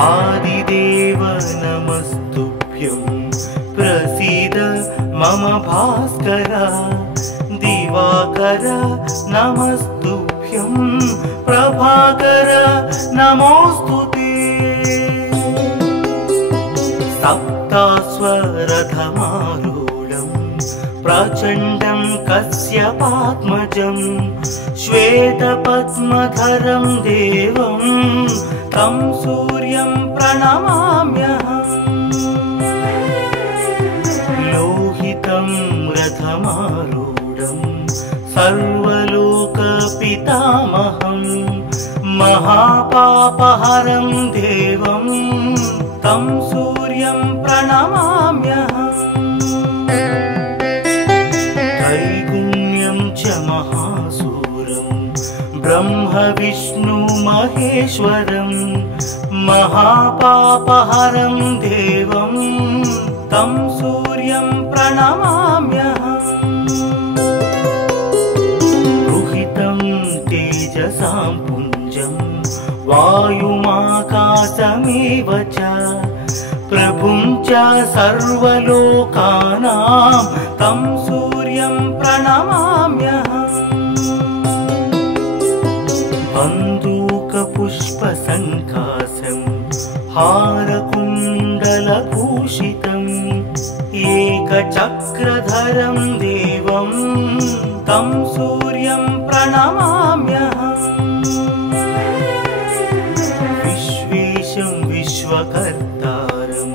आदिदेव नमस्तुभ्यं प्रसीद मम भास्कर दिवाकर नमस्तुभ्यं प्रभाकर नमोस्तुते सप्तास्वरथमारूढं प्रचण्डं कश्यपात्मजं श्वेतपद्मधरं देवं तं सूर्यं प्रणमाम्यहम् लोहितं रथमारूढं सर्वलोकपितामहं महापापहरं देवं तं सूर्यं प्रणमाम्यहम् त्रैगुण्यं च महासूरं ब्रह्म विष्णु महेश्वरं महापापहरं देवं तं सूर्यं प्रणमाम्यहम् रुहितं तेजसां पुञ्जं वायुमाकाशमेव च प्रभुं च सर्वलोकानां तं सूर्यं प्रणमाम्यहम् बन्दूकपुष्पसङ्काशं हारकुण्डलभूषितम् एकचक्रधरं देवं तं सूर्यं प्रणमाम्यहम् विश्वेशं विश्वकर्तारं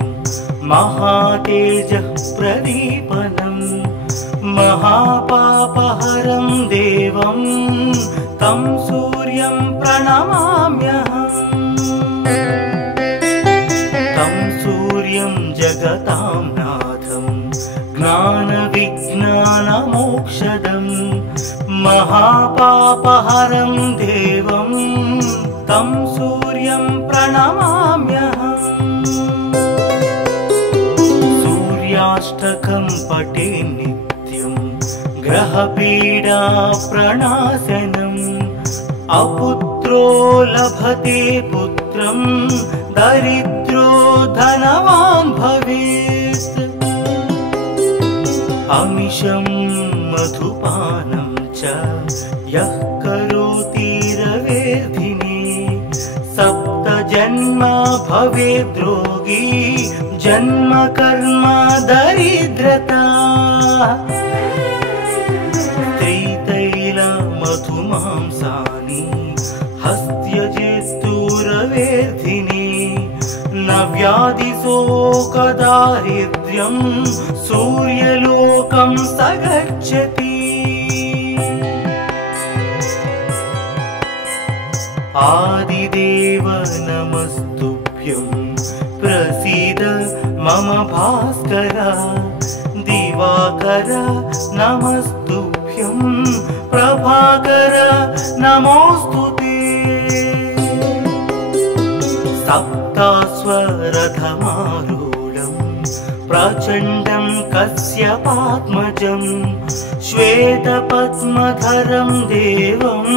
महातेजः प्रदीपनं महापापहरं देवं तं सूर्यं प्रणमाम्यहम् तं सूर्यं जगतां नाथं ज्ञानविज्ञानमोक्षदं महापापहरं देवं तं सूर्यं प्रणमाम्यहम् सूर्याष्टकं पठे नित्यं ग्रहपीडा प्रणाशनम् अपुत्रो लभते पुत्रं दरिद्रो धनवान् भवेत् अमिषं मधुपानं च यः करोति रवेर्धिने सप्तजन्म भवेद्रोगी जन्म कर्म दरिद्रता मधुमांसानि हस्त्यजेस्तुरवेर्धिने न व्याधिशोकदारिद्र्यं सूर्यलोकं स गच्छति आदिदेव नमस्तुभ्यं प्रसीद मम भास्कर दिवाकर नमस्तुभ्यं प्रभाकर नमोस्तुते सप्तास्वरथमारूढं प्रचण्डं कश्यपात्मजं श्वेतपद्मधरं देवं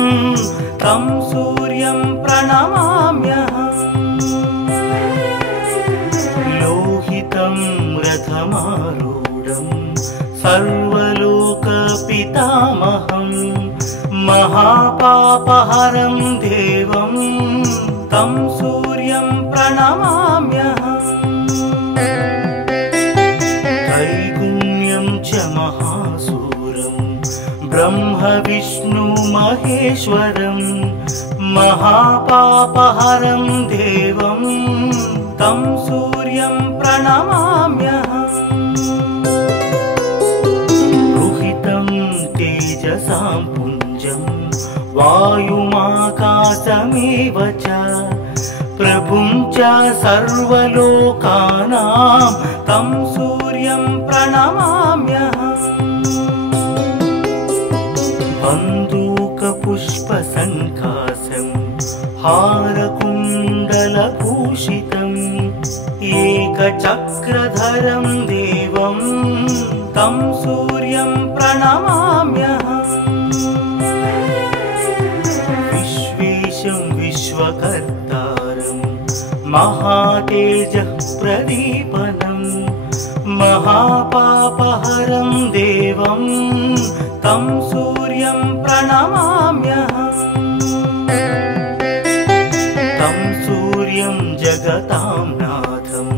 तं सूर्यं प्रणमाम्यहम् लोहितं रथमारूढं सर्वलोकपितामहं महापापहरं देवं तं सूर्यं प्रणमाम्यहम् त्रैगुण्यं च महासूरं ब्रह्म विष्णु महेश्वरं महापापहरं देवं तं सूर्यं प्रणमाम्यहम् तेजसां पुञ्जं वायुमाकाशमेव च प्रभुं च सर्वलोकानां तं सूर्यं प्रणमाम्यहम् बन्दूकपुष्पसङ्काशं हारकुण्डलभूषितम् एकचक्रधरं देवं तं सूर्यं प्रणमाम्यहम् विश्वेशं विश्वकर्तारं महातेजः प्रदीपनं महापापहरं देवं तं सूर्यं प्रणमाम्यहम्। तं सूर्यं जगतां नाथं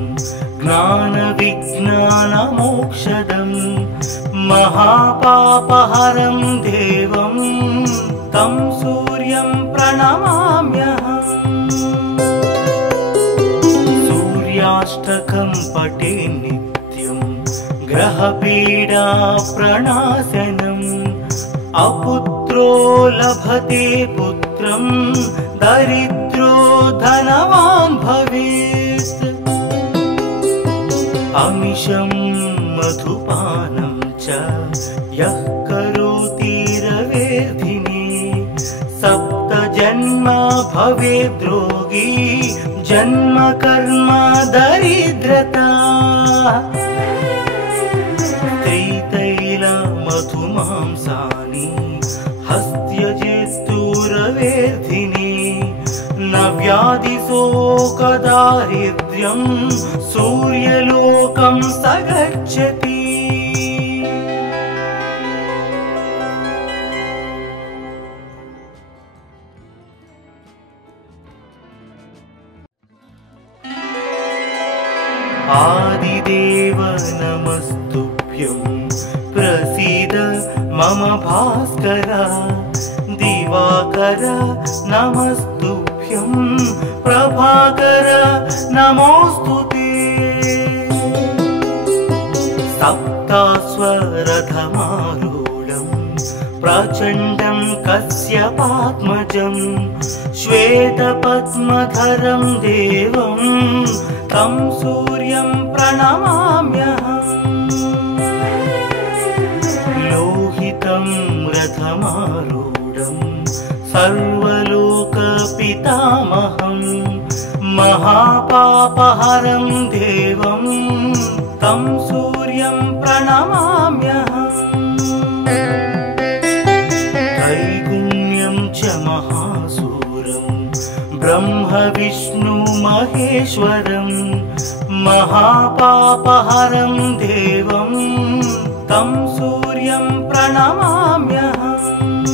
ज्ञानविज्ञानमोक्षदं महापापहरं देवं तं सूर्यं प्रणमाम्यहम्। सूर्याष्टकं पठे नित्यं ग्रहपीडा प्रणाशनम् अपुत्रो लभते पुत्रं दरिद्रो धनवान् भवेत्। अमिषं मधुपानं च यः करोति रवेर्धिने सप्त जन्म भवेद्रोगी जन्म कर्म दरिद्रता। त्रितैल मधुमांसानि हस्त्यजेस्तुरवेर्धिने न व्याधिशोकदारिद्र्यं सूर्यलोकं स गच्छति। आदिदेव नमस्तुभ्यं प्रसीद मम भास्कर। दिवाकर नमस्तुभ्यं प्रभाकर नमोऽस्तुते। सप्तास्वरथमारूढं प्रचण्डं कश्यपात्मजं श्वेतपद्मधरं देवं तं सूर्यं प्रणमाम्यहम्। लोहितं रथमारूढं सर्वलोकपितामहं महापापहरं देवं तं सूर्यं प्रणमाम्यहम्। त्रैगुण्यं च महासूरं ब्रह्म विष्णु महेश्वरं महापापहरं देवं तं सूर्यं प्रणमाम्यहम्।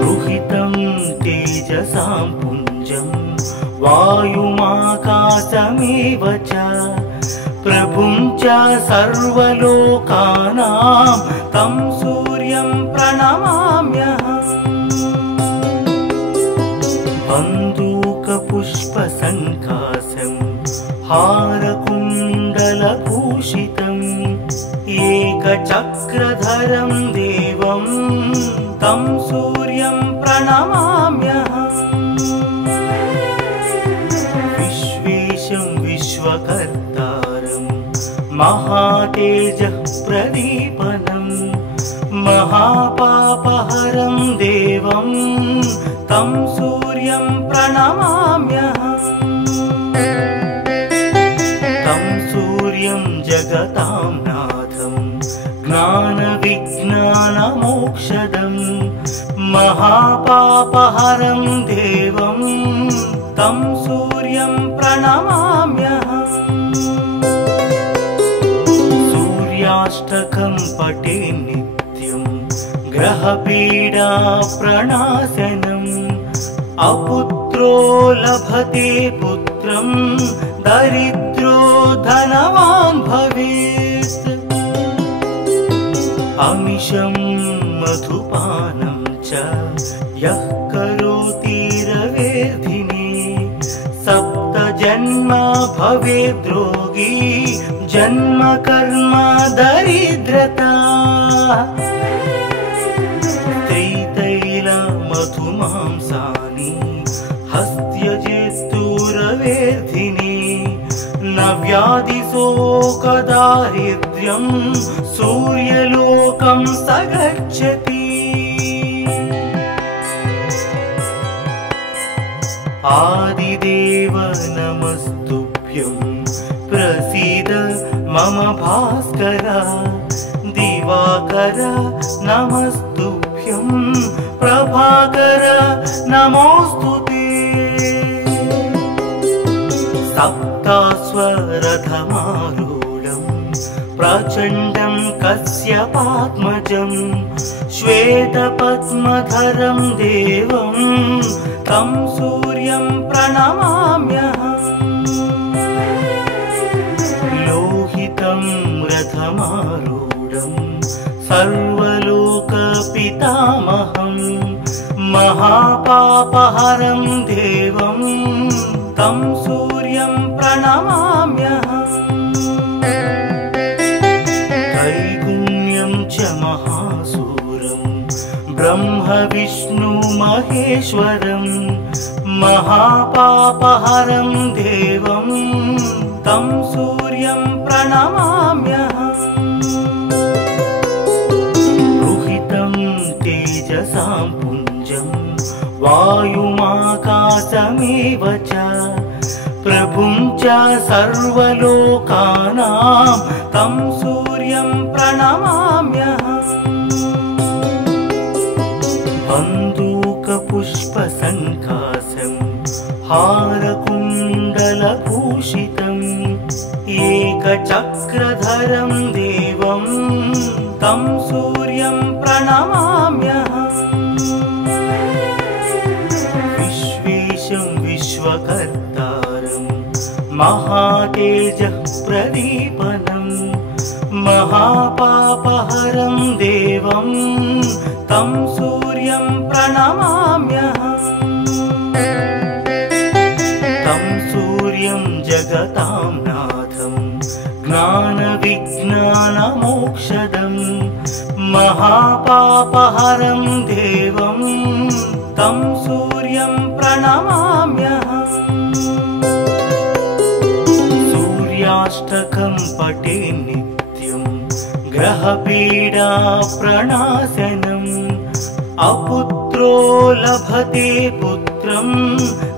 रुहितं तेजसां पुञ्जं वायुमाकाशमेव च प्रभुं च सर्वलोकानां तं सूर्यं प्रणमाम्यहम्। बन्दूकपुष्पसङ्काशं हारकुण्डलभूषितम् एकचक्रधरं देवं तं सूर्यं प्रणमाम्यहम्। विश्वेशं विश्वकर्तारं महातेजः प्रदीपनं महापापहरं देवं तं सूर्यं प्रणमाम्यहम्। तं सूर्यं जगतां नाथं ज्ञानविज्ञानमोक्षदं महापापहरं देवं तं सूर्यं प्रणमाम्यहम्। सूर्याष्टकं पठे नित्यं ग्रहपीडा प्रणाशनम् अपुत्रो लभते पुत्रं दरिद्रो धनवान् भवेत्। अमिषं मधुपानं च यः करोति रवेर्धिने सप्त जन्म भवेद्रोगी जन्म कर्म दरिद्रता। त्रितैल मधुमांसानि हस्त्यजेस्तुरवेर्धिने न व्याधिशोकदारिद्र्यं सूर्यलोकं स गच्छति। आदिदेव नमस्तुभ्यं प्रसीद मम भास्कर। दिवाकर नमस्तुभ्यं प्रभाकर नमोऽस्तुते। सप्तास्वरथमारूढं प्रचण्डं कश्यपात्मजं श्वेतपद्मधरं देवं तं सूर्यं प्रणमाम्यहम्। लोहितं रथमारूढं सर्वलोकपितामहं महापापहरं देवं तं सूर्यं प्रणमाम्यहम्। त्रैगुण्यं च महासूरं ब्रह्म विष्णु महेश्वरं महापापहरं देवं तं सूर्यं प्रणमाम्यहम्। रुहितं तेजसां पुञ्जं वायुमाकाशमेव च प्रभुं च सर्वलोकानां तं सूर्यं प्रणमाम्यहम्। बन्दूकपुष्पसङ्काशं हारकुण्डलभूषितम् एकचक्रधरं देवं तं सूर्यं प्रणमाम्यहम्। विश्वेशं विश्वकर्तारं महातेजः प्रदीपनं महापापहरं देवं तं सूर्यं प्रणमाम्यहम्। तं सूर्यं जगतां नाथं ज्ञानविज्ञानमोक्षदं महापापहरं देवं तं सूर्यं प्रणमाम्यहम्। सूर्याष्टकं पठे नित्यं ग्रहपीडा प्रणाशनम् अपुत्रो लभते पुत्रं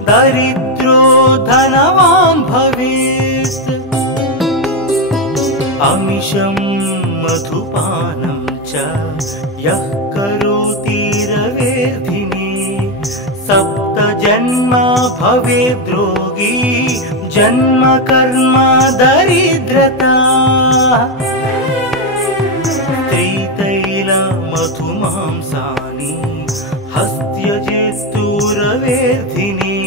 दरिद्रो धनवान् भवेत्। अमिषं मधुपानं च यः करोति रवेर्धिने सप्तजन्म भवेद्रोगी जन्म कर्म दरिद्रता। त्रितैलमधुमांसानि हस्त्यजेस्तुरवेर्धिने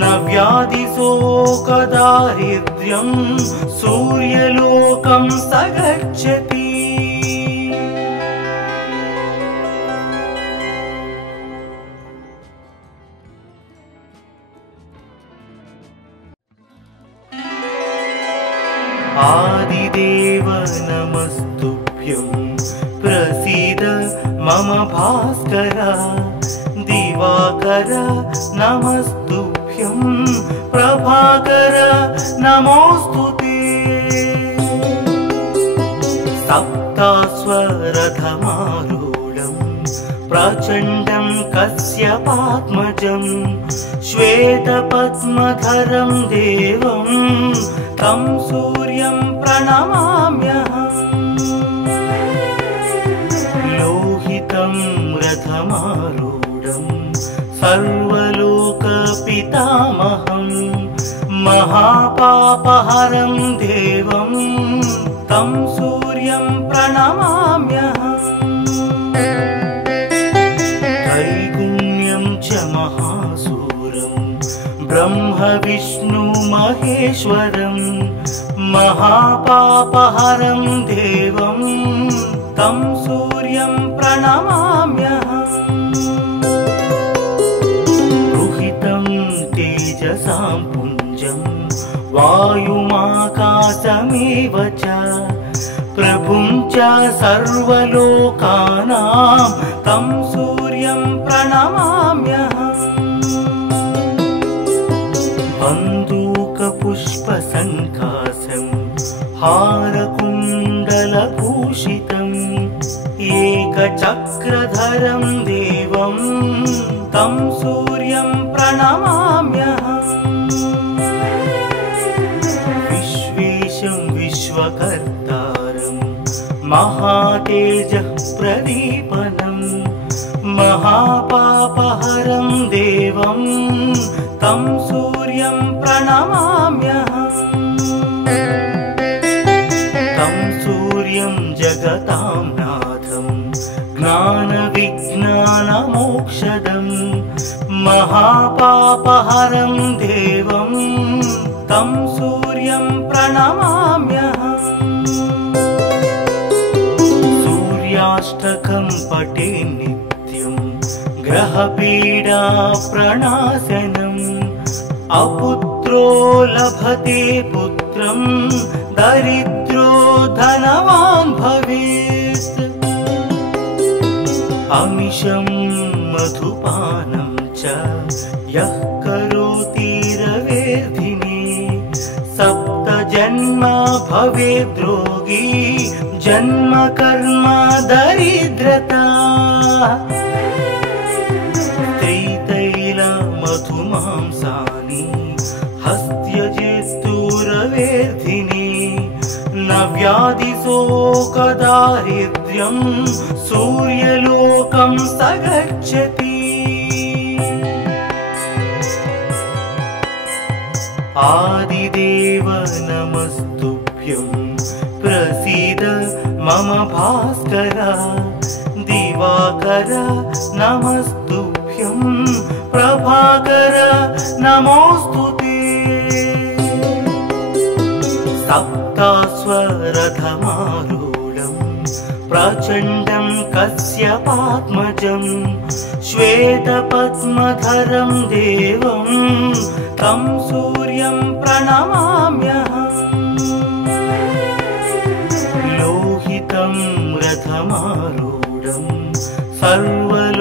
न व्याधिशोकदारिद्र्यं सूर्यलोकं स गच्छति। आदिदेव नमस्तुभ्यं प्रसीद मम भास्कर। दिवाकर नमस्तुभ्यं प्रभाकर नमोस्तुते। सप्तास्वरथमारूढं प्रचण्डं कश्यपात्मजं श्वेतपद्मधरं देवं तं सूर्यं प्रणमाम्यहम्। लोहितं रथमारूढं सर्वलोकपितामहं महापापहरं देवं तं सूर्यं प्रणमाम्यहम्। त्रैगुण्यं च महासूरं ब्रह्म विष्णु महेश्वरं महापापहरं देवं तं सूर्यं प्रणमाम्यहम्। रुहितं तेजसां पुञ्जं वायुमाकाशमेव च प्रभुं च सर्वलोकानां तं सूर्यं प्रणमाम्यहम्। बन्दूकपुष्पसङ्काशं हारकुण्डलभूषितम् एकचक्रधरं देवं तं सूर्यं प्रणमाम्यहम्। विश्वेशं विश्वकर्तारं महातेजः प्रदीपनं महापापहरं देवं तं सूर्यं प्रणमाम्यहम् तं सूर्यं जगतां नाथं ज्ञानविज्ञानमोक्षदं महापापहरं देवं तं सूर्यं प्रणमाम्यहम् सूर्याष्टकं पठे नित्यं ग्रहपीडा प्रणाशनम् अपुत्रो लभते पुत्रं दरिद्रो धनवान् भवेत् अमिषं मधुपानं च यः करोति रवेर्धिने सप्तजन्म भवेद्रोगी जन्म कर्म दरिद्रता मधुमांसानि हस्त्यजेस्तुरवेर्धिने न व्याधिशोकदारिद्र्यं सूर्यलोकं स गच्छति आदिदेव नमस्तुभ्यं प्रसीद मम भास्कर दिवाकर नमस्तुभ्यं प्रभाकर नमोस्तुते सप्तास्वरथमारूढं प्रचण्डं कश्यपात्मजं श्वेतपद्मधरं देवं तं सूर्यं प्रणमाम्यहम् लोहितं रथमारूढं सर्वलोकपितामहं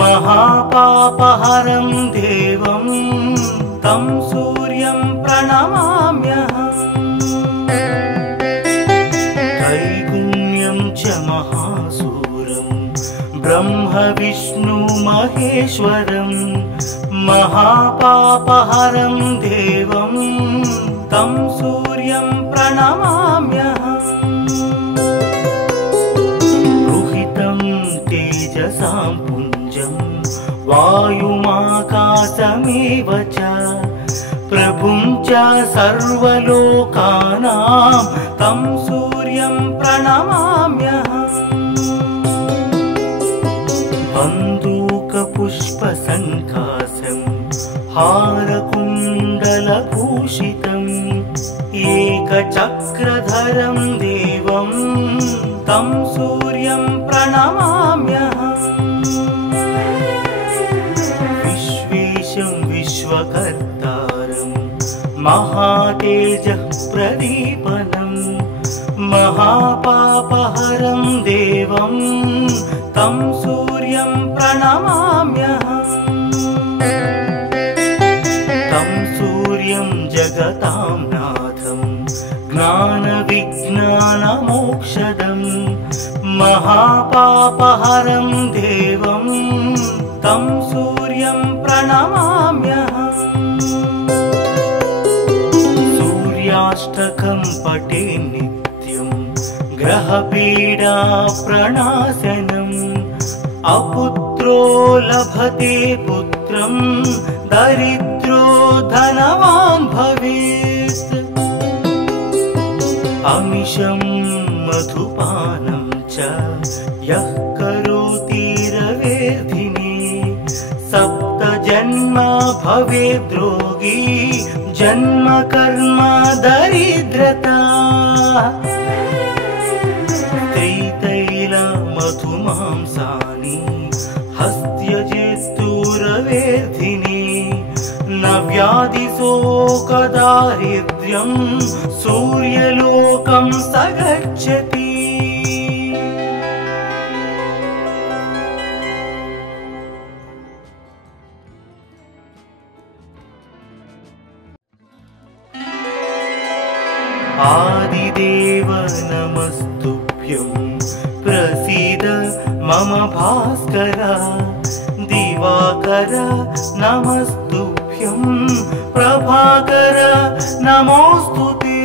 महापापहरं देवं तं सूर्यं प्रणमाम्यहम् त्रैगुण्यं च महासूरं ब्रह्म विष्णु महेश्वरं महापापहरं देवं तं सूर्यं प्रणमाम्यहम् तेजसां पुञ्जं वायुमाकाशमेव च प्रभुं च सर्वलोकानां तं सूर्यं प्रणमाम्यहम् बन्दूकपुष्पसङ्काशं हारकुण्डलभूषितम् एकचक्रधरं देवं तं सूर्यं प्रणमाम्यहम् विश्वेशं विश्वकर्तारं महातेजः प्रदीपनं महापापहरं देवं तं सूर्यं प्रणमाम्यहम् तं सूर्यं जगतां नाथं ज्ञानविज्ञानमोक्षदं महापापहरं देवं तं सूर्यं प्रणमाम्यहम् सूर्याष्टकं पठे नित्यं ग्रहपीडा प्रणाशनम् अपुत्रो लभते पुत्रं दरिद्रो धनवान् भवेत् अमिषं मधुपानं च यः करोति रवेर्धिने सप्तजन्म भवेद्रोगी जन्म कर्म दरिद्रता मधुमांसानि हस्त्यजेस्तुरवेर्धिने न व्याधिशोकदारिद्र्यं सूर्यलोकं स गच्छति आदिदेव नमस्तुभ्यं प्रसीद मम भास्कर दिवाकर नमस्तुभ्यं प्रभाकर नमोस्तुते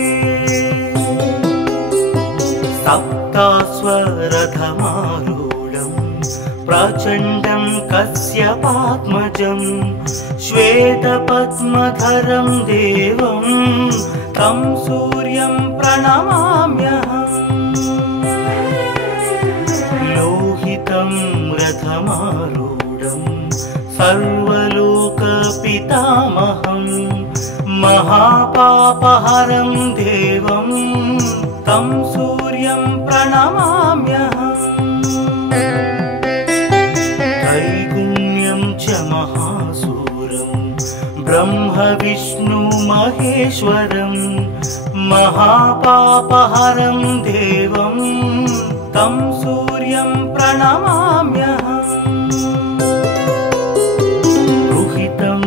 सप्तास्वरथमा प्रचण्डं कश्यपात्मजं श्वेतपद्मधरं देवं तं सूर्यं प्रणमाम्यहम्। लोहितं रथमारूढं सर्वलोकपितामहं महापापहरं देवं तं सूर्यं प्रणमाम्यहम्। त्रैगुण्यं च महासूरं ब्रह्म विष्णु महेश्वरं महापापहरं देवं तं सूर्यं प्रणमाम्यहम्। रुहितं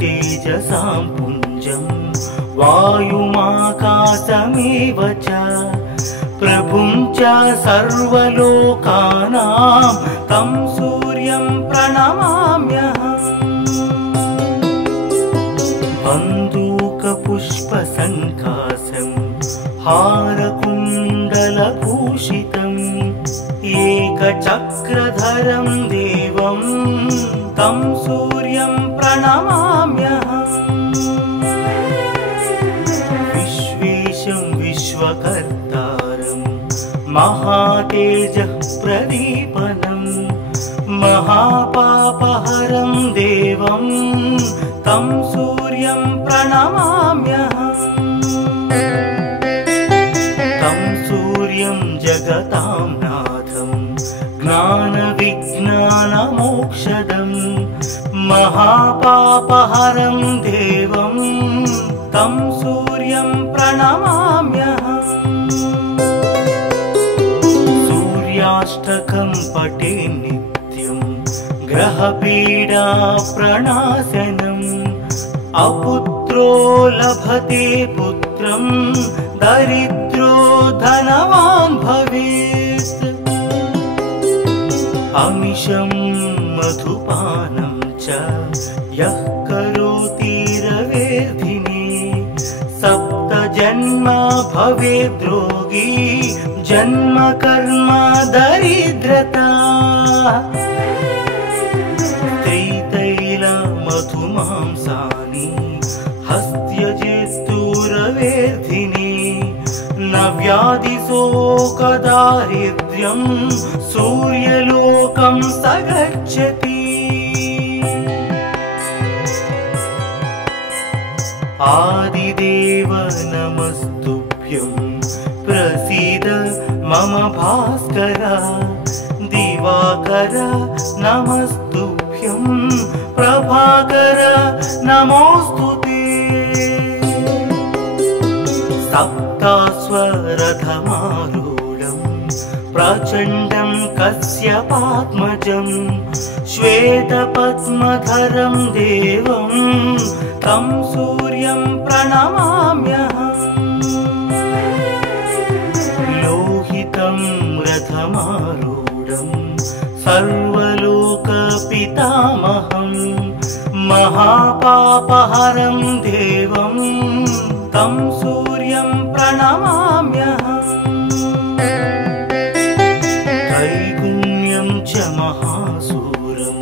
तेजसां पुञ्जं वायुमाकाशमेव च प्रभुं च सर्वलोकानां तं सूर्यं प्रणमाम्यहम्। बन्दूकपुष्पसङ्काशं हारकुण्डलभूषितम् एकचक्रधरं देवं तं सूर्यं प्रणमाम्यहम्। विश्वेशं विश्वकर्तारं महातेजः प्रदीपनं महापापहरं देवं तं सूर्यं प्रणमाम्यहम्। तं सूर्यं जगतां नाथं ज्ञानविज्ञानमोक्षदं महापापहरं देवं तं सूर्यं प्रणमाम्यहम्। सूर्याष्टकं पठे नित्यं ग्रहपीडा प्रणाशनम् अपुत्रो लभते पुत्रं दरिद्रो धनवान् भवेत्। अमिषं मधुपानं च यः करोति रवेर्धिने सप्तजन्म भवेद्रोगी जन्म कर्म दरिद्रता। त्रितैलमधुमांसानि हस्त्यजेस्तुरवेर्धिने न व्याधिशोकदारिद्र्यं सूर्यलोकं स गच्छति। आदिदेव नमस्तुभ्यं प्रसीद मम भास्कर। दिवाकर नमस्तुभ्यं प्रभाकर नमोस्तुते। सप्ताश्वरथमारूढं प्रचण्डं कश्यपात्मजं श्वेतपद्मधरं देवं तं सूर्यं प्रणमाम्यहम्। लोहितं रथमारूढं सर्वलोकपितामहं महापापहरं देवं तं सूर्यं प्रणमाम्यहम्। त्रैगुण्यं च महासूरं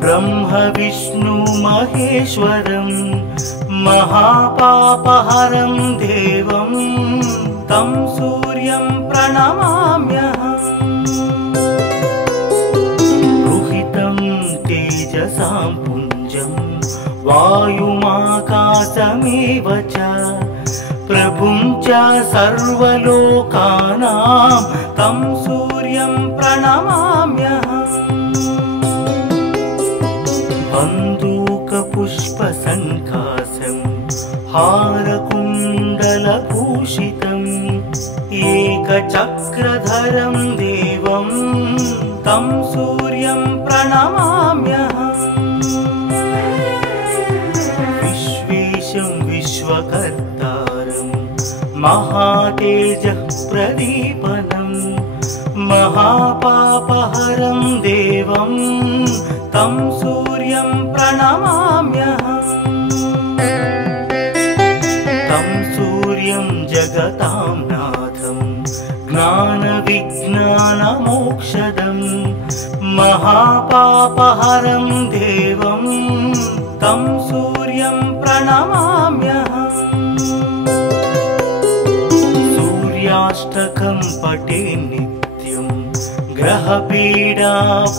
ब्रह्म विष्णु महेश्वरं महापापहरं देवं तं सूर्यं प्रणमाम्यहम्। रुहितं तेजसां पुञ्जं वायुमाकाशमेव च प्रभुं च सर्वलोकानां तं सूर्यं प्रणमाम्यहम्। बन्दूकपुष्पसङ्काशं हारकुण्डलभूषितम् एकचक्रधरं देवं तं सूर्यं प्रणमाम्यहम्। विश्वेशं विश्वकर्तारं महातेजः प्रदीपनं महापापहरं देवं तं सूर्यं प्रणमाम्यहम्। तं सूर्यं जगतां नाथं ज्ञानविज्ञानमोक्षदं महापापहरं देवं तं सूर्यं प्रणमाम्यहम्। सूर्याष्टकं पठे नित्यं ग्रहपीडा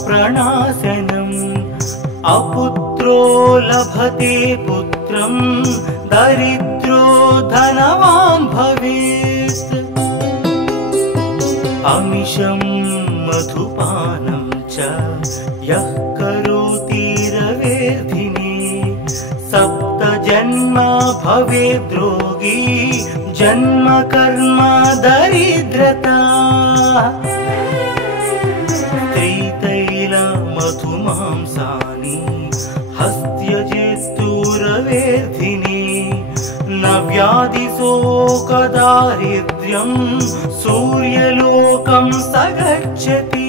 प्रणाशनम्। अपुत्रो लभते पुत्रं दरिद्रो धनवान् भवेत्। अमिषं मधुपानं च यः करोति रवेर्धिने। सप्त जन्म भवेद्रोगी जन्म कर्म दरिद्रता। त्रितैल मधुमांसानि हस्त्यजेस्तु रवेर्धिने। न व्याधिशोकदारिद्र्यं सूर्यलोकं स गच्छति।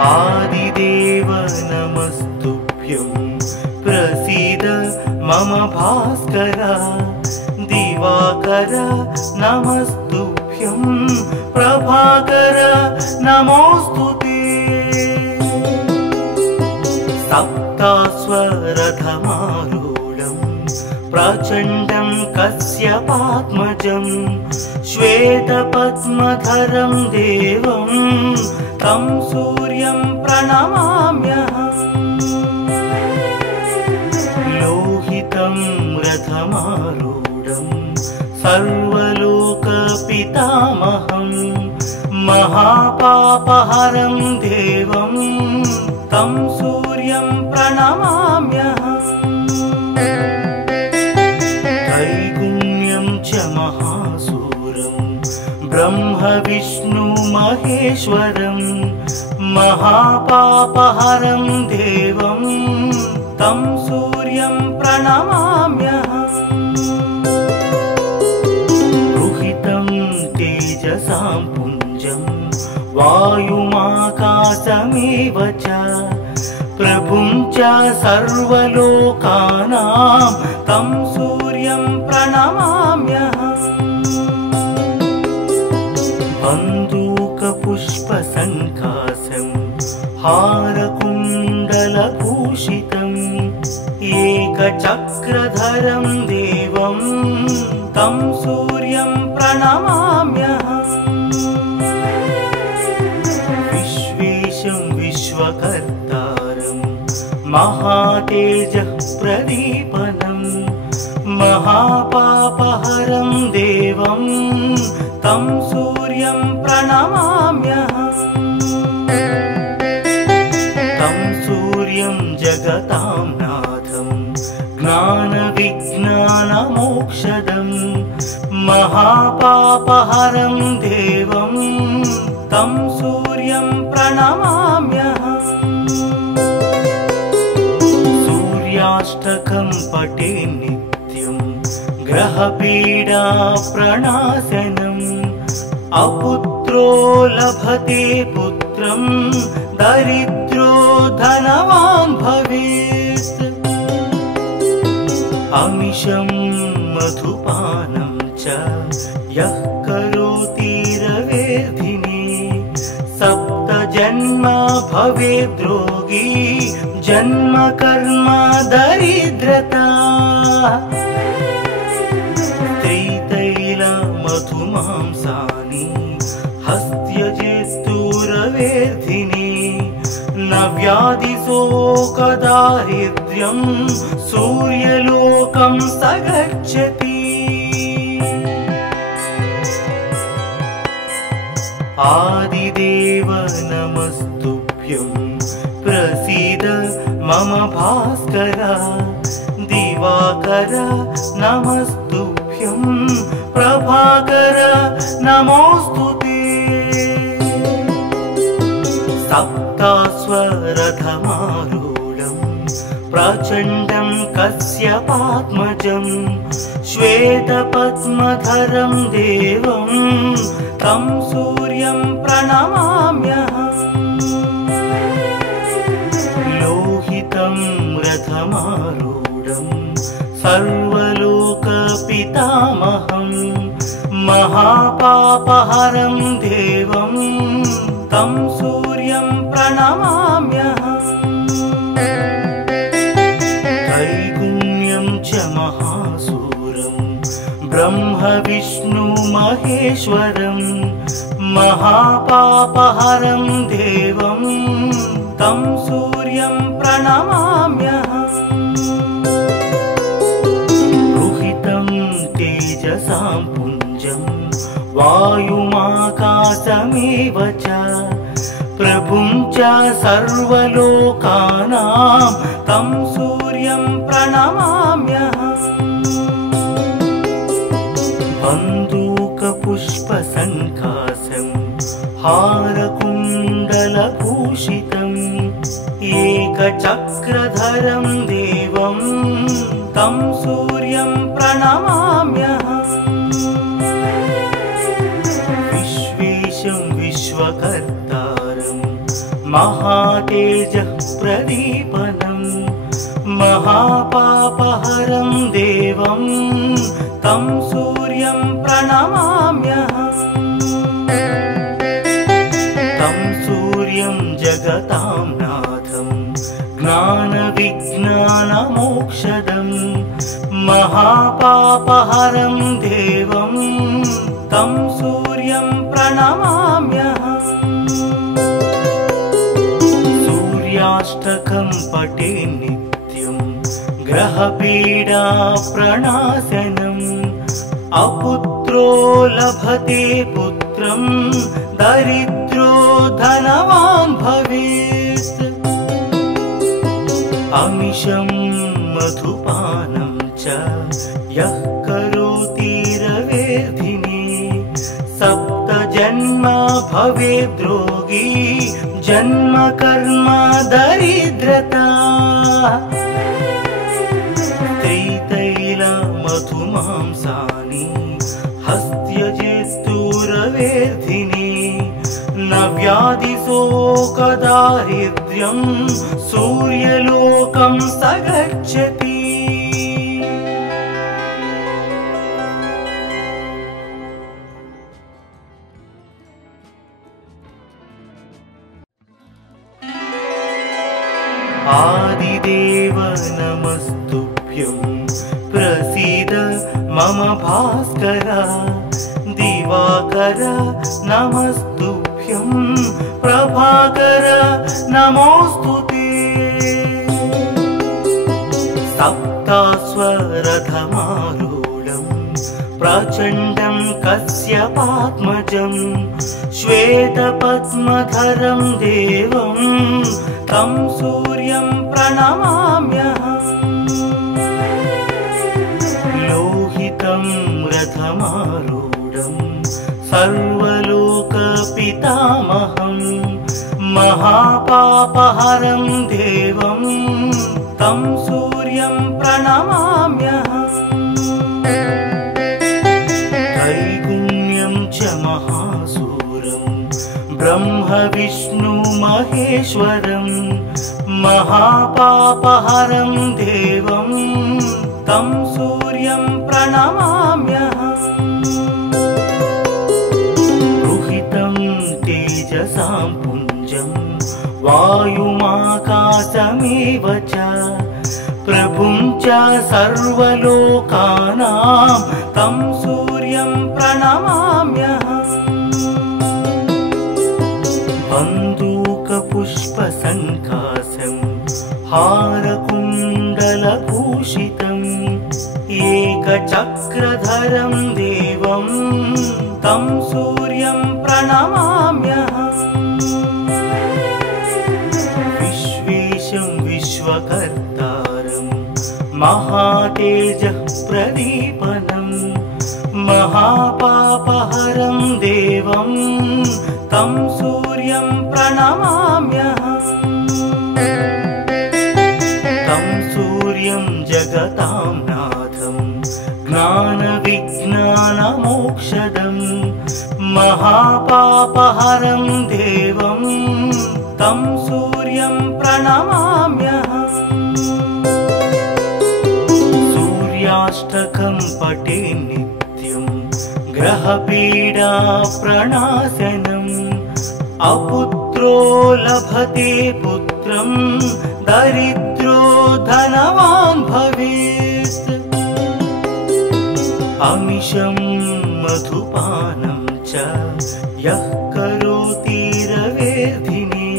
आदिदेव नमस्तुभ्यं प्रसीद मम भास्कर। दिवाकर नमस्तुभ्यं प्रभाकर नमोस्तुते। सप्ताश्वरथमारूढं प्रचण्डं कश्यपात्मजं। श्वेतपद्मधरं देवं तं सूर्यं प्रणमाम्यहम्। लोहितं रथमारूढं सर्वलोकपितामहं। महापापहरं देवं तं सूर्यं प्रणमाम्यहम्। त्रैगुण्यं च महासूरं ब्रह्म विष्णु महेश्वरं। महापापहरं देवं तं सूर्यं प्रणमाम्यहम्। रुहितं तेजसां पुञ्जं वायुमाकाशमेव च। प्रभुं च सर्वलोकानां तं सूर्यं प्रणमाम्यहम्। बन्दूकपुष्पसङ्काशं हारकुण्डलभूषितम्। एकचक्रधरं देवं तं सूर्यं प्रणमाम्यहम्। विश्वेशं विश्वकर्तारं महातेजः प्रदीपनं। महापापहरं देवं तं सूर्यं प्रणमाम्यहम्। तं सूर्यं जगतां नाथं ज्ञानविज्ञानमोक्षदं। महापापहरं देवं तं सूर्यं प्रणमाम्यहम्। सूर्याष्टकं पठे नित्यं ग्रहपीडा प्रणाशनम्। अपुत्रो लभते पुत्रं दरिद्रो धनवान् भवेत्। अमिषं मधुपानं च यः करोति रवेर्धिने। सप्त जन्म भवेद्रोगी जन्म कर्म दरिद्रता। त्रितैल मधुमांसानि हस्त्यजेस्तु रवेर्धिने। न व्याधिशोकदारिद्र्यं सूर्यलोकं स गच्छति। आदिदेव नमस्तुभ्यं प्रसीद मम भास्कर। दिवाकर नमस्तुभ्यं प्रभाकर नमोस्तुते। सप्ताश्वरथमारूढं प्रचण्डं कश्यपात्मजं। श्वेतपद्मधरं देवं तं सूर्यं प्रणमाम्यहम्। लोहितं रथमारूढं सर्वलोकपितामहं महापापहरं देवं तं सूर्यं प्रणमाम्यहम्। त्रैगुण्यं च महासूरं ब्रह्म विष्णु महेश्वरं महापापहरं देवं तं सूर्यं प्रणमाम्यहम्। रुहितं तेजसां पुञ्जं वायुमाकाशमेव च प्रभुं च सर्वलोकानां तं सूर्यं प्रणमाम्यहम्। बन्दूकपुष्पसङ्कासं हारकुण्डलभूषितम् एकचक्रधरं देवं तं सूर्यं प्रणमाम्यहम्। विश्वेशं विश्वकर्तारं महातेजः प्रदीपनं महापापहरं देवं तं सूर्यं प्रणमाम्यहम्। तं सूर्यं जगतां नाथं ज्ञानविज्ञानमोक्षदं महापापहरं देवं तं सूर्यं प्रणमाम्यहम्। सूर्याष्टकं पठे नित्यं ग्रहपीडा प्रणाशनम् अपुत्रो लभते पुत्रं दरिद्रो धनवान् भवेत्। अमिषं मधुपानं च यः करोति रवेर्धिने सप्तजन्म भवेद्रोगी जन्म कर्म दरिद्रता। मधुमांसानि हस्त्यजेस्तुरवेर्धिने न व्याधिशोकदारिद्र्यं सूर्यलोकं स गच्छति। आदिदेव नमस्तुभ्यं प्रसीद मम भास्कर। दिवाकर नमस्तुभ्यं प्रभाकर नमोस्तुते। सप्तास्वरथमारूढं प्रचण्डं कश्यपात्मजं श्वेतपद्मधरं देवं तं सूर्यं प्रणमाम्यहम्। लोहितं रथमारूढं सर्वलोकपितामहं महापापहरं देवं तं सूर्यं प्रणमाम्यहम्। त्रैगुण्यं च महासूरं ब्रह्म विष्णु महेश्वरं महापापहरं देवं तं सूर्यं प्रणमाम्यहम्। रुहितं तेजसां पुञ्जं वायुमाकाशमेव च प्रभुं च सर्वलोकानां तं सूर्यं प्रणमाम्यहम्। बन्दूकपुष्पसङ्कासं हारकुण्डलभूषितम् एकचक्रधरं देवं तं सूर्यं प्रणमाम्यहम्। विश्वेशं विश्वकर्तारं महातेजः प्रदीपनं महापापहरं देवं तं सूर्यं प्रणमाम्यहम्। तं सूर्यं जगतां नाथं ज्ञानविज्ञानमोक्षदं महापापहरं देवं तं सूर्यं प्रणमाम्यहम्। ग्रहपीडा प्रणाशनम् अपुत्रो लभते पुत्रं दरिद्रो धनवान् भवेत् अमिषं मधुपानं च यः करोति रवेर्धिने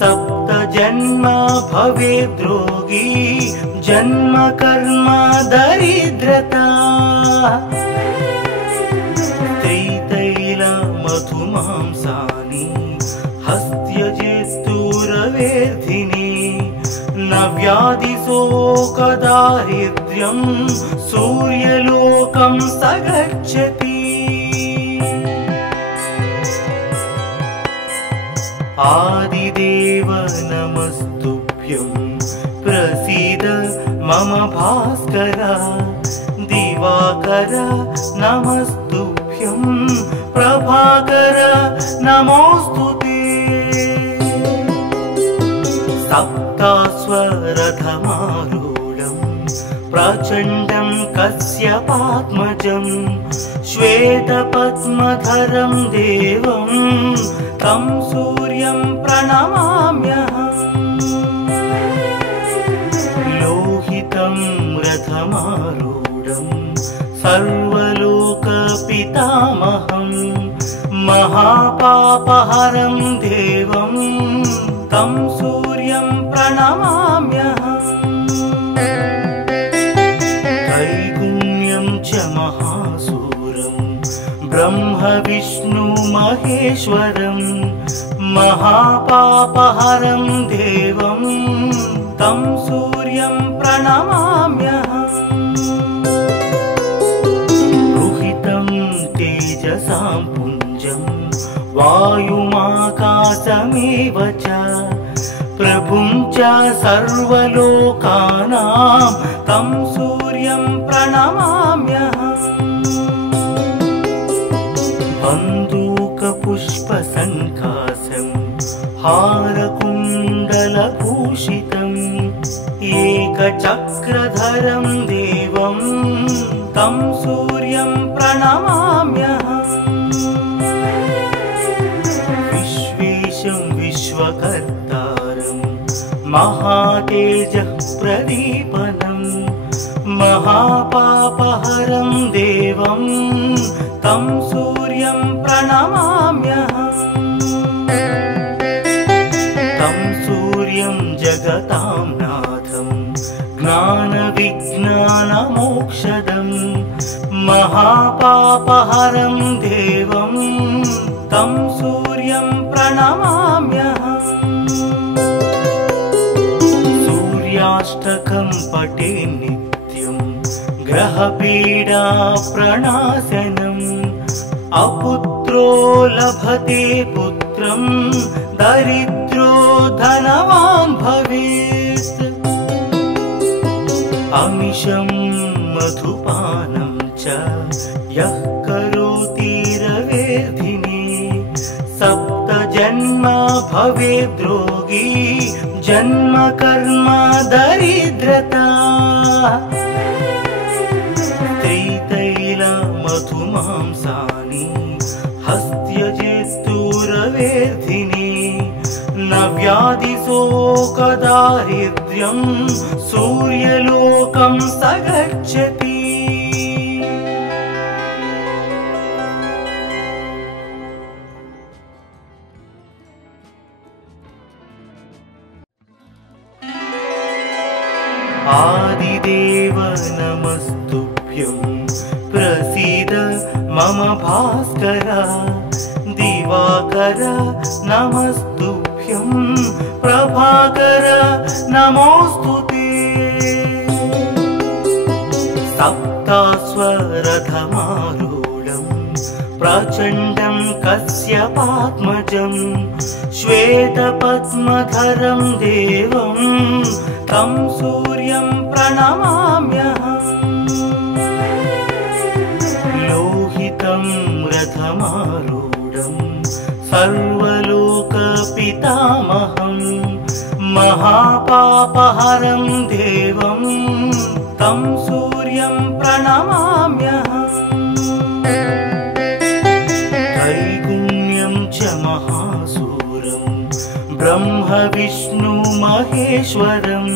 सप्त जन्म भवेद्रोगी जन्म कर्म दरिद्रता मधुमांसानि हस्त्यजेस्तुरवेर्धिने न व्याधिशोकदारिद्र्यं सूर्यलोकं स गच्छति आदिदेव नमस्तुभ्यं प्रसीद मम भास्कर दिवाकर नमस्तुभ्यं प्रभाकर नमोस्तुते सप्तास्वरथमारूढं प्रचण्डं कश्यपात्मजं श्वेतपद्मधरं देवं तं सूर्यं प्रणमाम्यहम् लोहितं रथमारूढं सर्वलोकपितामहं महापापहरं देवं तं सूर्यं प्रणमाम्यहम् त्रैगुण्यं च महासूरं ब्रह्म विष्णु महेश्वरं महापापहरं देवं तं सूर्यं प्रणमाम्यहम् तेजसां पुञ्जं वायुमाकाशमेव च प्रभुं च सर्वलोकानां तं सूर्यं प्रणमाम्यहम् बन्दूकपुष्पसङ्काशं हारकुण्डलभूषितम् एकचक्रधरं देवं तं सूर्यं प्रणमाम्यहम् विश्वेशं विश्वकर्तारं महातेजः प्रदीपनं महापापहरं देवं तं सूर्यं प्रणमाम्यहम् तं सूर्यं जगतां नाथं ज्ञानविज्ञानमोक्षदम् महापापहरं देवं तं सूर्यं प्रणमाम्यहम् सूर्याष्टकं पठे नित्यं ग्रहपीडा प्रणाशनम् अपुत्रो लभते पुत्रं दरिद्रो धनवान् भवेत् अमिषं मधुपानं च यः करोति रवेर्धिने सप्त जन्म भवेद्रोगी जन्म कर्म दरिद्रता त्रितैल मधुमांसानि हस्त्यजेस्तुरवेर्धिने न व्याधिशोकदारिद्र्यं सूर्यलोकं स गच्छति आदिदेव नमस्तुभ्यं प्रसीद मम भास्कर दिवाकर नमस्तुभ्यं प्रभाकर नमोस्तुते सप्तास्वरथमारूढं प्रचण्डं कश्यपात्मजं श्वेतपद्मधरं देवं तं सूर्यं प्रणमाम्यहम् लोहितं रथमारूढं सर्वलोकपितामहं महापापहरं देवं तं सूर्यं प्रणमाम्यहम् त्रैगुण्यं च महासूरं ब्रह्म विष्णु महेश्वरं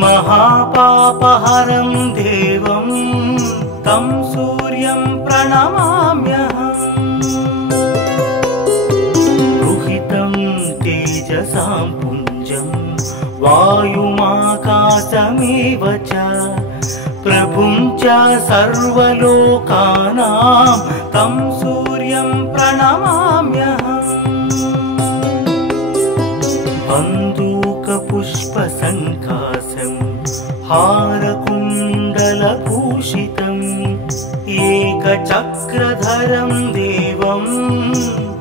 महापापहरं देवं तं सूर्यं प्रणमाम्यहम्। रुहितं तेजसां पुञ्जं वायुमाकाशमेव च प्रभुं च सर्वलोकानां तं सूर्यं प्रणमाम्यहम्। बन्दूकपुष्पसङ्काशं हारकुण्डलभूषितम् एकचक्रधरं देवं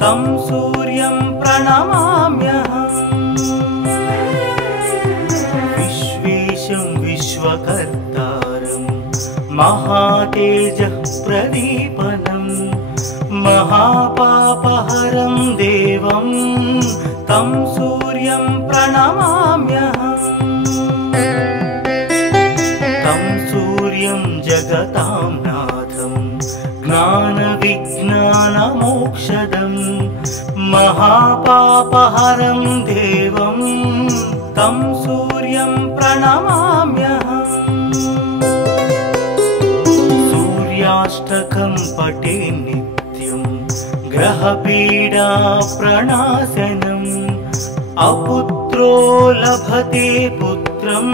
तं सूर्यं प्रणमाम्यहम्। विश्वेशं विश्वकर्तारं महातेजः प्रदीपनं महापापहरं देवं तं सूर्यं प्रणमाम्यहम्। तं सूर्यं जगतां नाथं ज्ञानविज्ञानमोक्षदं महापापहरं देवं तं सूर्यं प्रणमाम्यहम्। सूर्याष्टकं पठे नित्यं ग्रहपीडा प्रणाशनम् अपुत्रो लभते पुत्रं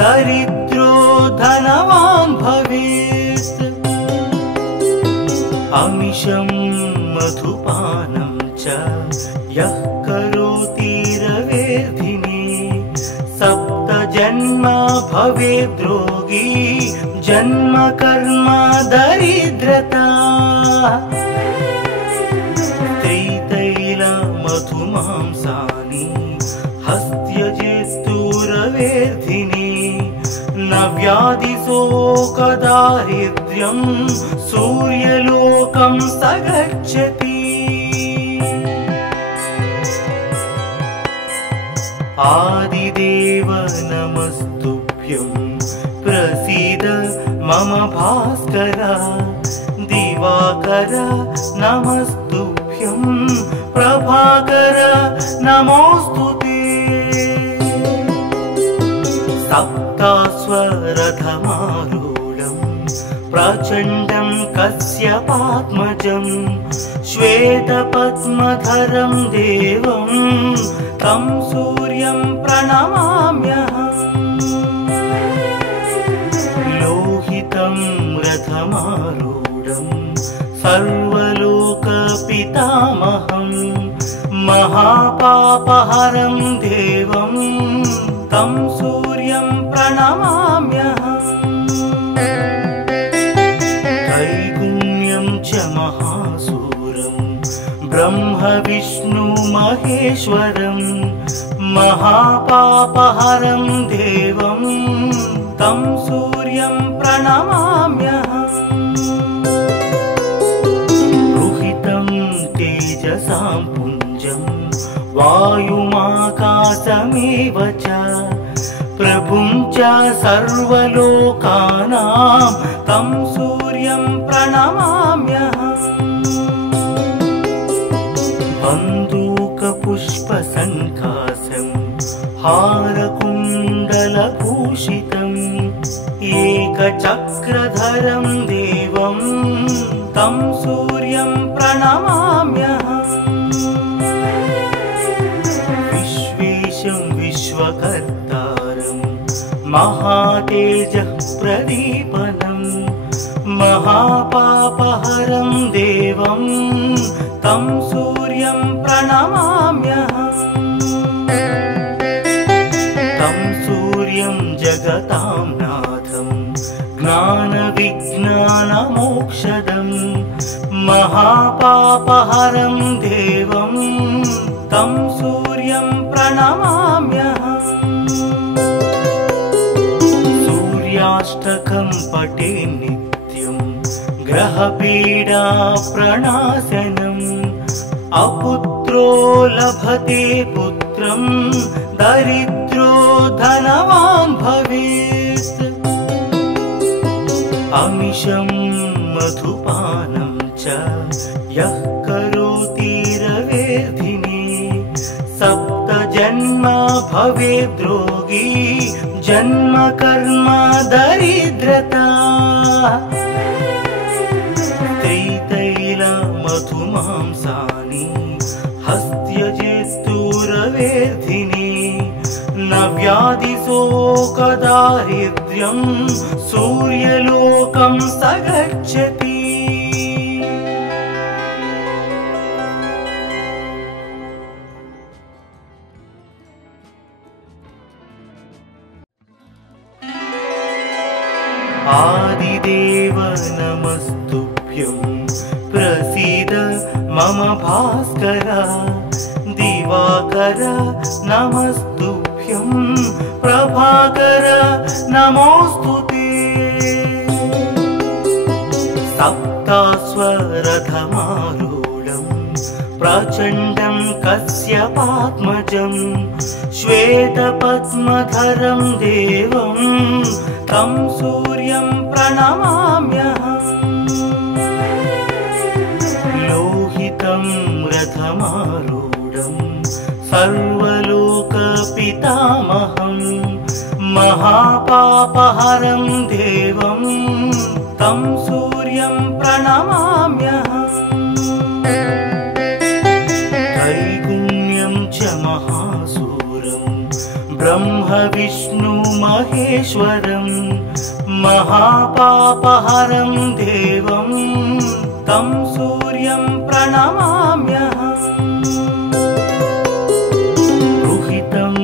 दरिद्रो धनवान् भवेत्। अमिषं मधुपानं च यः करोति रवेर्धिने सप्तजन्म भवेद्रोगी जन्म कर्म दरिद्रता। मधुमांसानि हस्त्यजेस्तुरवेर्धिने न व्याधिशोकदारिद्र्यं सूर्यलोकं स गच्छति। आदिदेव नमस्तुभ्यं प्रसीद मम भास्कर दिवाकर नमस्तुभ्यं प्रभाकर नमोस्तुते। सप्ताश्वरथमारूढं प्रचण्डं कश्यपात्मजं श्वेतपद्मधरं देवं तं सूर्यं प्रणमाम्यहम्। लोहितं रथमारूढं सर्वलोकपितामहं महापापहरं देवं तं सूर्यं प्रणमाम्यहम्। त्रैगुण्यं च महासूरं ब्रह्म विष्णु महेश्वरं महापापहरं देवं तं सूर्यं प्रणमाम्यहम्। तेजसां पुञ्जं वायुमाकाशमेव च प्रभुं च सर्वलोकानां तं सूर्यं प्रणमाम्यहम्। बन्दूकपुष्पसङ्काशं हारकुण्डलभूषितम् एकचक्रधरं देवं तं सूर्यं प्रणमाम्यहम्। विश्वेशं विश्वकर्तारं महातेजः प्रदीपनं महापापहरं देवं तं सूर्यं प्रणमाम्यहम्। तं सूर्यं जगतां नाथं ज्ञानविज्ञानमोक्षदं महापापहरं देवं तं सूर्यं प्रणमाम्यहम्। सूर्याष्टकं पठे नित्यं ग्रहपीडा प्रणाशनम् अपुत्रो लभते पुत्रं दरिद्रो धनवान् भवेत्। अमिषं मधुपानं च यः करोति रवेर्धिने सप्तजन्म भवेद्रोगी जन्म कर्म दरिद्रता मधुमांसानि हस्त्यजेस्तु रवेर्धिने न व्याधिशोकदारिद्र्यं सूर्यलोकं स गच्छति। आदिदेव नमस्तुभ्यं प्रसीद मम भास्कर दिवाकर नमस्तुभ्यं प्रभाकर नमोस्तुते। सप्तास्वरथमारूढं प्रचण्डं कश्यपात्मजं श्वेतपद्मधरं देवं तं सूर्यं प्रणमाम्यहम्। लोहितं रथमारूढं सर्वलोकपितामहं महापापहरं देवं तं सूर्यं प्रणमाम्यहम्। त्रैगुण्यं च महासूरं ब्रह्म विष्णु महेश्वरं महापापहरं देवं तं सूर्यं प्रणमाम्यहम्। रुहितं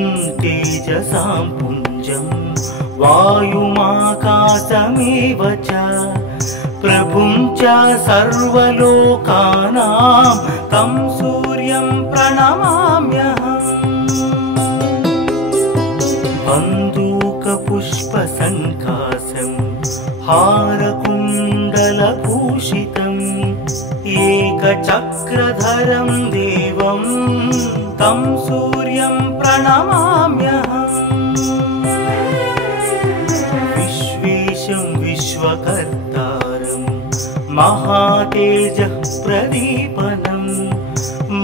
तेजसां पुञ्जं वायुमाकाशमेव च प्रभुं च सर्वलोकानां तं सूर्यं प्रणमाम्यहम्। बन्दूकपुष्पसङ्काशं हारकुण्डलभूषितम् एकचक्रधरं देवं तं सूर्यं प्रणमाम्यहम्। विश्वेशं विश्वकर्तारं महातेजः प्रदीपनं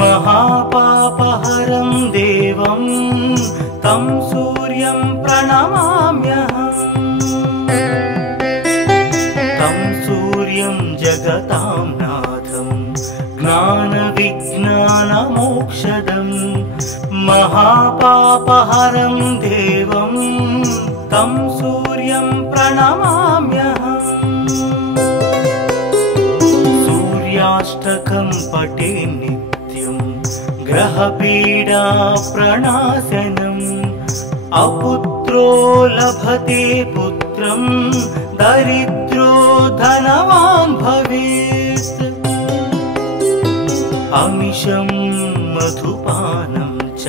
महापापहरं देवं तं सूर्यं प्रणमाम्यहम्। तं सूर्यं जगतां नाथं ज्ञानविज्ञानमोक्षदं महापापहरं देवं तं सूर्यं प्रणमाम्यहम्। सूर्याष्टकं पठे नित्यं ग्रहपीडा प्रणाशनम् अपुत्रो लभते पुत्रं दरिद्रो धनवान् भवेत्। अमिषं मधुपानं च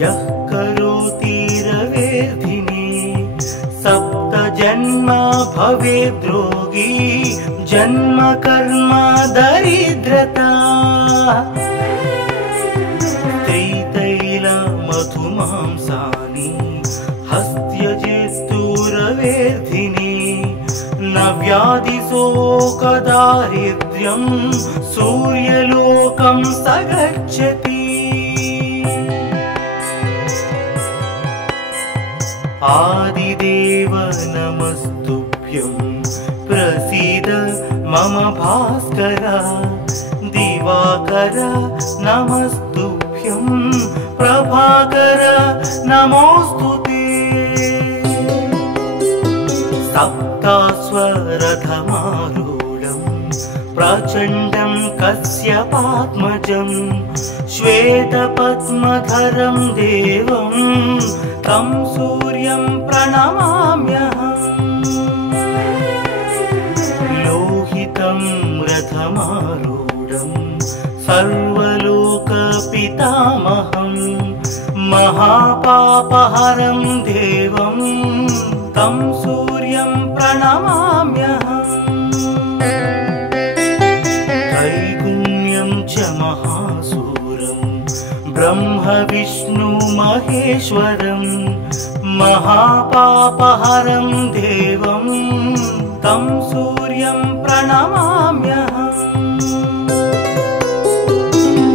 यः करोति रवेर्धिने सप्तजन्म भवेद्रोगी जन्म कर्म दरिद्रता। मधुमांसानि हस्त्यजेस्तु रवेर्धिने न व्याधिशोकदारिद्र्यं सूर्यलोकं स गच्छति। आदिदेव नमस्तुभ्यं प्रसीद मम भास्कर दिवाकर नमस्तुभ्यं प्रभाकर नमोस्तुते। सप्तास्वरथमारूढं प्रचण्डं कश्यपात्मजं श्वेतपद्मधरं देवं तं सूर्यं प्रणमाम्यहम्। लोहितं रथमारूढं सर्वलोकपितामहं महापापहरं देवं तं सूर्यं प्रणमाम्यहम्। त्रैगुण्यं च महासूरं ब्रह्म विष्णु महेश्वरं महापापहरं देवं तं सूर्यं प्रणमाम्यहम्।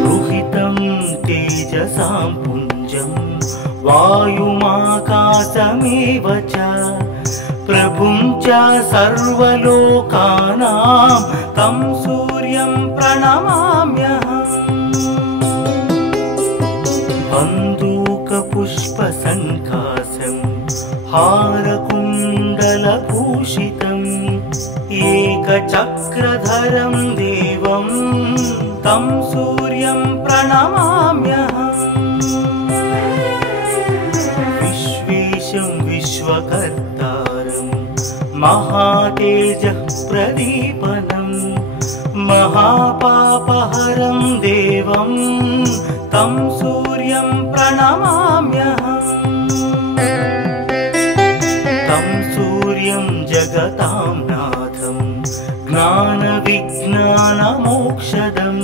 रुहितं तेजसां पुञ्जं वायुमाकाशमेव च प्रभुं च सर्वलोकानां तं सूर्यं प्रणमाम्यहम्। बन्दूकपुष्पसङ्काशं हारकुण्डलभूषितम् एकचक्रधरं देवं तं सूर्यं प्रणमाम्यहम्। विश्वेशं विश्वकर्तारं महातेजः प्रदीपनं महापापहरं देवं तं सूर्यं प्रणमाम्यहम्। तं सूर्यं जगतां नाथं ज्ञानविज्ञानमोक्षदं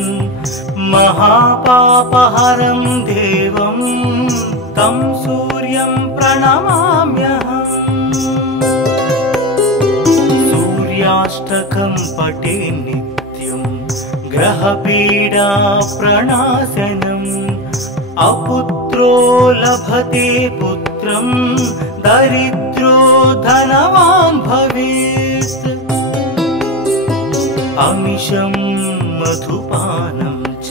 महापापहरं देवं तं सूर्यं प्रणमाम्यहम्। सूर्याष्टकं पठे नित्यं ग्रहपीडा प्रणाशनम् अपुत्रो लभते पुत्रं दरिद्रो धनवान् भवेत्। अमिषं मधुपानं च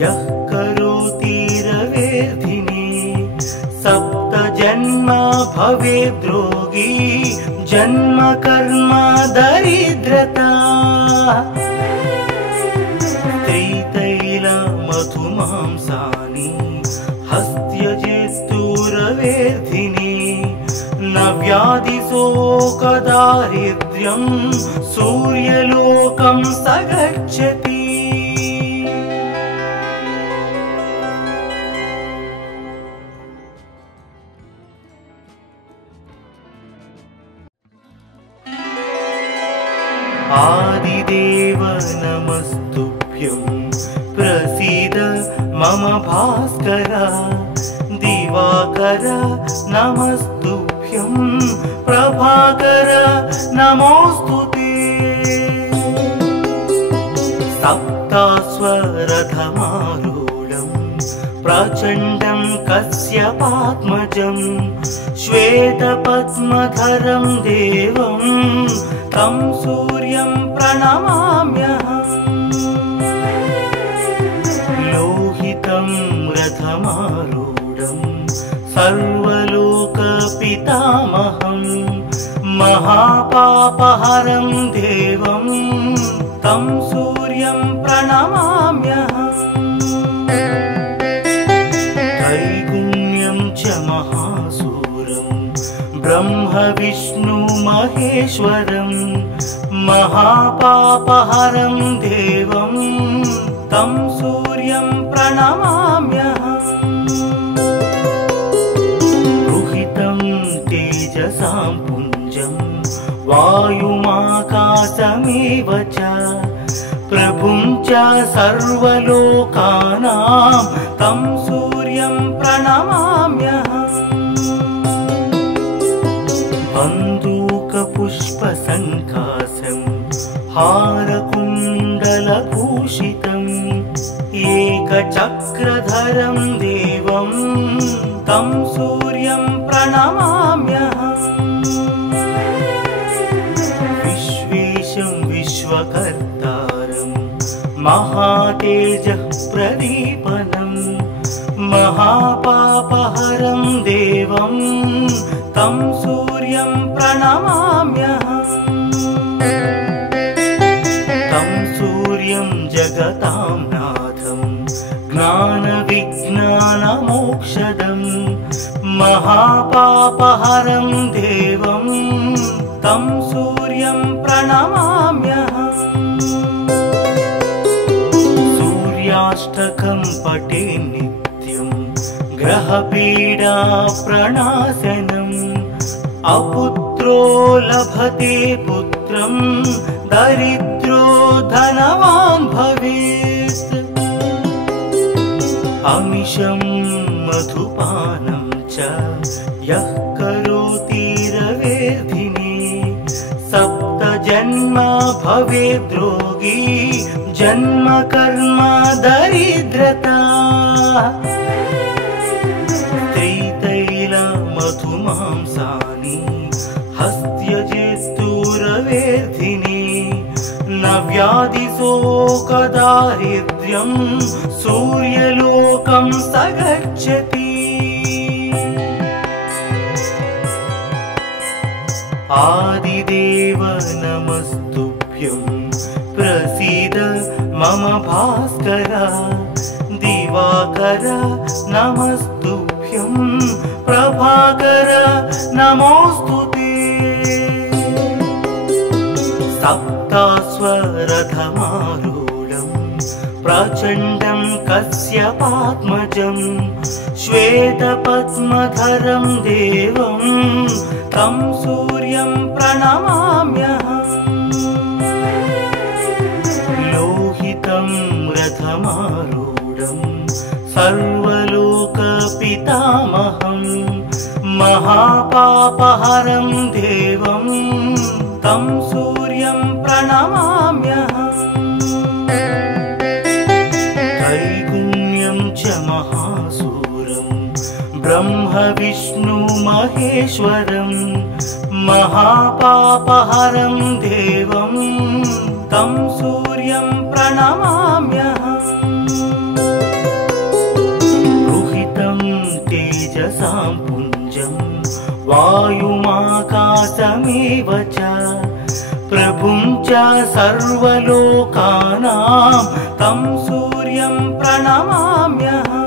यः करोति रवेर्धिने सप्तजन्म भवेद्रोगी जन्म कर्म दरिद्रता। त्रितैलमधुमांसानि हस्त्यजेस्तुरवेर्धिने न व्याधिशोकदारिद्र्यं सूर्यलोकं स गच्छति। आदिदेव नमस्तुभ्यं प्रसीद मम भास्कर दिवाकर नमस्तुभ्यं प्रभाकर नमोस्तुते। सप्तास्वरथमारूढं प्रचण्डं कश्यपात्मजं श्वेतपद्मधरं देवं तं सूर्यं प्रणमाम्यहम्। लोहितं रथमारूढं सर्वलोकपितामहं महापापहरं देवं तं सूर्यं प्रणमाम्यहम्। त्रैगुण्यं च महासूरं ब्रह्म विष्णु महेश्वरं महापापहरं देवं तं सूर्यं प्रणमाम्यहम्। रुहितं तेजसां पुञ्जं वायुमाकाशमेव च प्रभुं च सर्वलोकानां तं सूर्यं प्रणमाम्यहम्। बन्दूकपुष्पसङ्काशं हारकुण्डलभूषितम् एकचक्रधरं देवं तं सूर्यं प्रणमाम्यहम्। विश्वेशं विश्वकर्तारं महातेजः प्रदीपनं महापापहरं देवं तं सूर्यं प्रणमाम्यहम्। तं सूर्यं जगतां नाथं ज्ञानविज्ञानमोक्षदं महापापहरं देवं तं सूर्यं प्रणमाम्यहम्। सूर्याष्टकं पठे नित्यं ग्रहपीडा प्रणाशनम् अपुत्रो लभते पुत्रं दरिद्रो धनवान् भवेत्। अमिषं मधुपानं च यः करोति रवेर्धिने सप्त जन्म भवेद्रोगी जन्म कर्म दरिद्रता त्रितैल मधुमांसानि हस्त्यजेस्तुरवेर्धिनि न व्याधिशोकदारिद्र्यं सूर्यलोकं स गच्छति आदिदेव नमस्तुभ्यं प्रसीद मम भास्कर दिवाकर नमस्तुभ्यं प्रभाकर नमोस्तुते सप्तास्वरथमारूढं प्रचण्डं कश्यपात्मजं श्वेतपद्मधरं देवं तं सूर्यं प्रणमाम्यहम् लोहितं रथमारूढं सर्वलोकपितामहं महापापहरं देवं तं सूर्यं प्रणमाम्यहम् त्रैगुण्यं च महासूरं ब्रह्म विष्णु महेश्वरं महापापहरं देवं तं सूर्यं प्रणमाम्यहम् रुहितं तेजसां पुञ्जं वायुमाकाशमेव च प्रभुं च सर्वलोकानां तं सूर्यं प्रणमाम्यहम्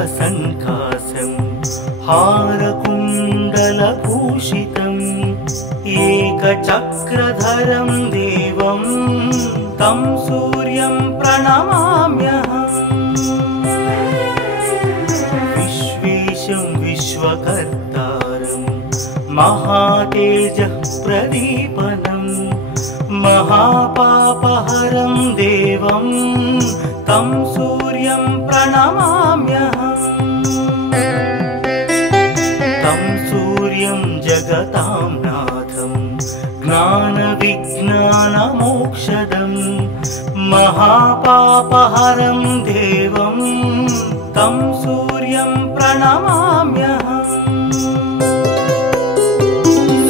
बन्दूकपुष्पसङ्कासं हारकुण्डलभूषितम् एकचक्रधरं देवं तं सूर्यं प्रणमाम्यहम् विश्वेशं विश्वकर्तारं महातेजः प्रदीपनं महापापहरं देवं तं सूर्यं प्रणमाम्यहम् तं सूर्यं जगतां नाथं ज्ञानविज्ञानमोक्षदं महापापहरं देवं तं सूर्यं प्रणमाम्यहम्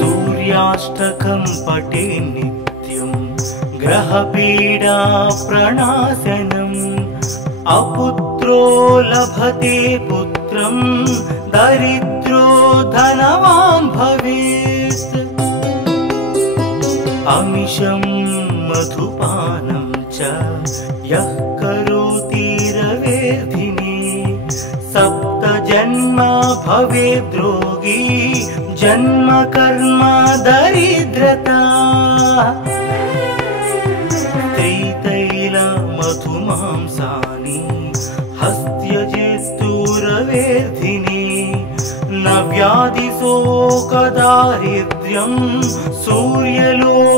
सूर्याष्टकं पठे नित्यं ग्रहपीडा प्रणाशनम् अपुत्रो लभते पुत्रं दरिद्रो धनवान् भवेत् अमिषं मधुपानं च यः करोति रवेर्धिनि सप्तजन्म भवेद्रोगी जन्म कर्म दरिद्रता त्रितैल मधुमांसानि हस्त्यजेस्तुरवेर्धिनि न व्याधिशोकदारिद्र्यं सूर्यलोकं